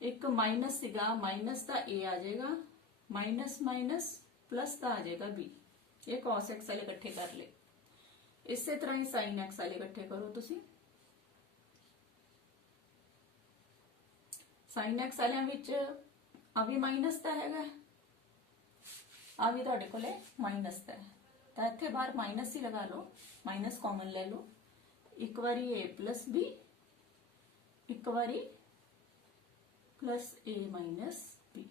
एक माइनस सीगा माइनस का a आ जाएगा माइनस माइनस प्लस का आ जाएगा b। ये cos x वाले इकट्ठे कर ले। इसी तरह ही sin x वाले इकट्ठे करो तुसी। sin x वालियां विच आ भी माइनस का हैगा आ भी तुहाडे कोले माइनस का है तो इत्थे बाहर माइनस ही लगा लो माइनस कॉमन ले लो। एक बारी a प्लस b एक बारी plus a minus b।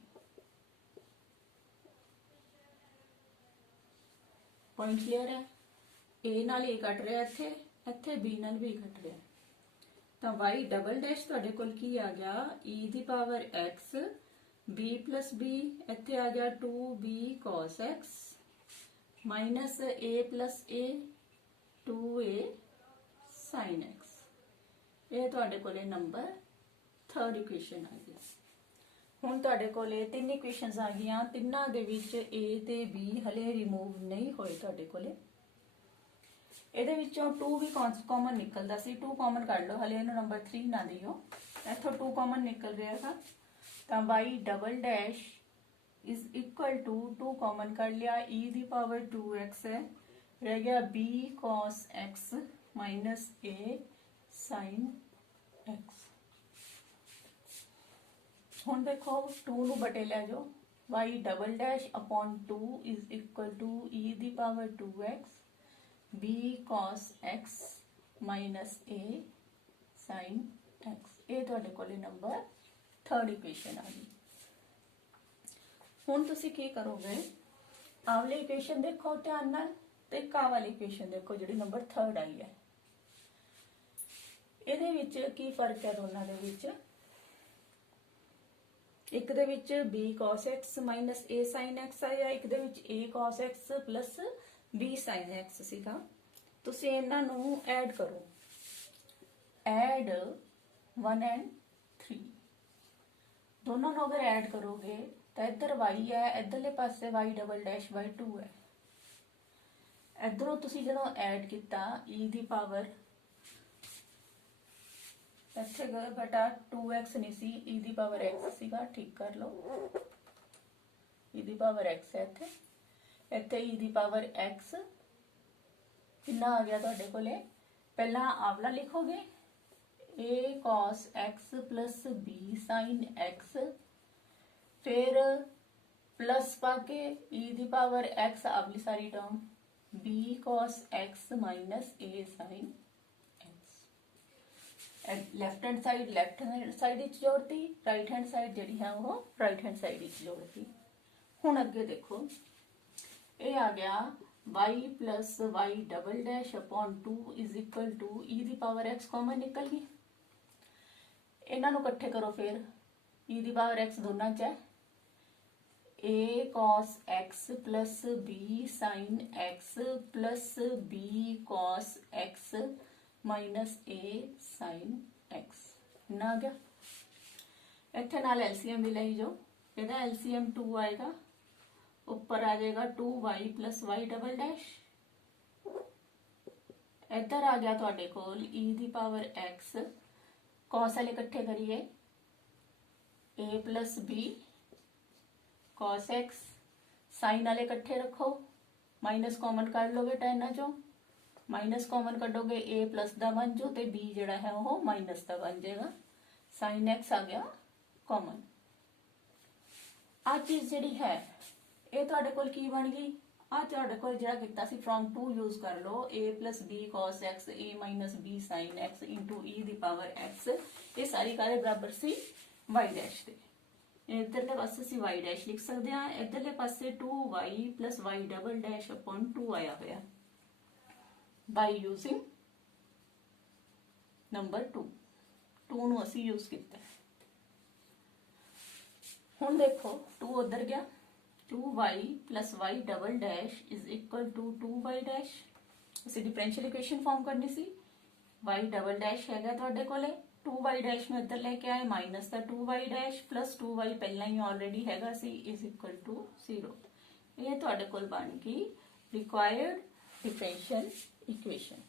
Point clear है। a नाल a कट रहा इत्थे इत्थे b नाल b कट रहा तो y डबल डैश तुहाडे कोल की आ गया e दी power x b plus b इत्थे आ गया 2b cos x minus a plus a 2a sin x। ये तुहाडे कोले नंबर 3rd इक्वेशन आ गया। हुण तुहाडे कोले 3 इक्वेशनस आ गईयां तिन्हां दे विच a ते b हले रिमूव नहीं होए तुहाडे कोले। ਇਹਦੇ ਵਿੱਚੋਂ 2 भी कॉमन निकलता सी 2 कॉमन कर लो हले इहनूं नंबर 3 ना दियो इत्थों 2 कॉमन निकल रहा था तो y double dash is equal to 2 common कर लिया, e दी पावर 2x है, रह गया b cos x minus a sin x। ਹੁਣ देखो 2 ਨੂੰ ਬਟੇ ਲੈ ਜਾਓ, y double dash upon 2 is equal to e दी power 2x b cos x minus a sin x। ਇਹ ਤੁਹਾਡੇ ਕੋਲੇ ਨੰਬਰ 3rd ਇਕੁਏਸ਼ਨ ਆ ਗਈ। ਹੁਣ ਤੁਸੀਂ ਕੀ ਕਰੋਗੇ, ਆਵਲੀ ਇਕੁਏਸ਼ਨ ਦੇਖੋ ਧਿਆਨ ਨਾਲ ਤੇ ਕਾ ਵਾਲੀ ਇਕੁਏਸ਼ਨ ਦੇਖੋ ਜਿਹੜੀ ਨੰਬਰ 3rd ਆਈ ਹੈ। ਇਹਦੇ ਵਿੱਚ ਕੀ ਫਰਕ ਹੈ ਦੋਨਾਂ ਦੇ ਵਿੱਚ, ਇੱਕ ਦੇ ਵਿੱਚ b cos x minus a sin x ਆਇਆ, ਇੱਕ ਦੇ ਵਿੱਚ a cos x plus b sin x ਸੀਗਾ। ਤੁਸੀਂ ਇਹਨਾਂ ਨੂੰ ਐਡ ਕਰੋ, ਐਡ 1 and 3 ਦੋਨੋਂ ਨੂੰ ਅਗਰ ਐਡ ਕਰੋਗੇ ਤਾਂ ਇੱਧਰ y ਹੈ, ਇੱਧਰਲੇ ਪਾਸੇ y ਡਬਲ ਡੈਸ਼ ਬਾਈ 2 ਹੈ। ਇੱਧਰੋਂ ਤੁਸੀਂ ਜਦੋਂ ਐਡ ਕੀਤਾ e ਦੀ ਪਾਵਰ ਇੱਥੇ ਬਟਾ 2x ਨਹੀਂ ਸੀ, e ਦੀ ਪਾਵਰ x ਸੀਗਾ, ਠੀਕ ਕਰ ਲਓ, e ਦੀ ਪਾਵਰ x ਹੈ ਇੱਥੇ, ਇੱਥੇ e ਦੀ ਪਾਵਰ x ਕਿੰਨਾ ਆ ਗਿਆ ਤੁਹਾਡੇ ਕੋਲੇ, ਪਹਿਲਾਂ ਆਵਲਾ ਲਿਖੋਗੇ a cos x plus b sin x, फिर प्लस पाके e दी पावर x अगली सारी term b cos x minus a sin x। Left hand side जोड़ती, राइट हैंड साइड जी है वो राइट हैंड साइड जोड़ती। हुण अगे देखो ये आ गया y plus y double dash upon 2 is equal to e दी पावर x कॉमन निकल गई। इन्हां नूं इकट्ठे करो, फिर e दी पावर x दोनों च है, a cos x plus b sin x plus b cos x minus a sin x ना आ गया। इत्थे नाल एलसीएम भी लाई जाओ, इहदा एलसीएम 2 आएगा, ऊपर आ जाएगा 2y plus y double dash, इधर आ गया तुहाडे कोल e दी पावर x, cos वाले इकट्ठे करिए a plus b cos x, sine वाले इकट्ठे रखो, माइनस कॉमन कर लोगे टेन चो, माइनस कॉमन कटोगे a प्लस का बन जो तो b जड़ा है वो माइनस का बन जाएगा, साइन x आ गया कॉमन। आ चीज जी है ये तुहाडे कोल की बन गई, आ तुहाडे कोल जिहड़ा कीता सी फ्रॉम 2 यूज कर लो, a plus b cos x a minus b sin x into e दी पावर x, ये सारी कारे बराबर सी y डैश दे। इधरले पासे ਅਸੀਂ y डैश लिख सकते हैं, इधरले पासे 2y plus y double dash upon 2 आया होया बाय यूजिंग नंबर 2 ਨੂੰ ਅਸੀਂ यूज किया। हुण देखो 2 उधर गया, 2y plus y double dash is equal to 2y dash, ਅਸੀਂ डिफरेंशियल इक्वेशन फॉर्म करनी सी, y डबल डैश हैगा तुहाडे कोले, 2y डैश में इधर लेके आए माइनस का 2y डैश प्लस 2y पहला ही ऑलरेडी हैगा सी इज इक्वल टू 0। ये तुहाडे कोल बन गई रिक्वायर्ड डिफरेंशियल इक्वेशन।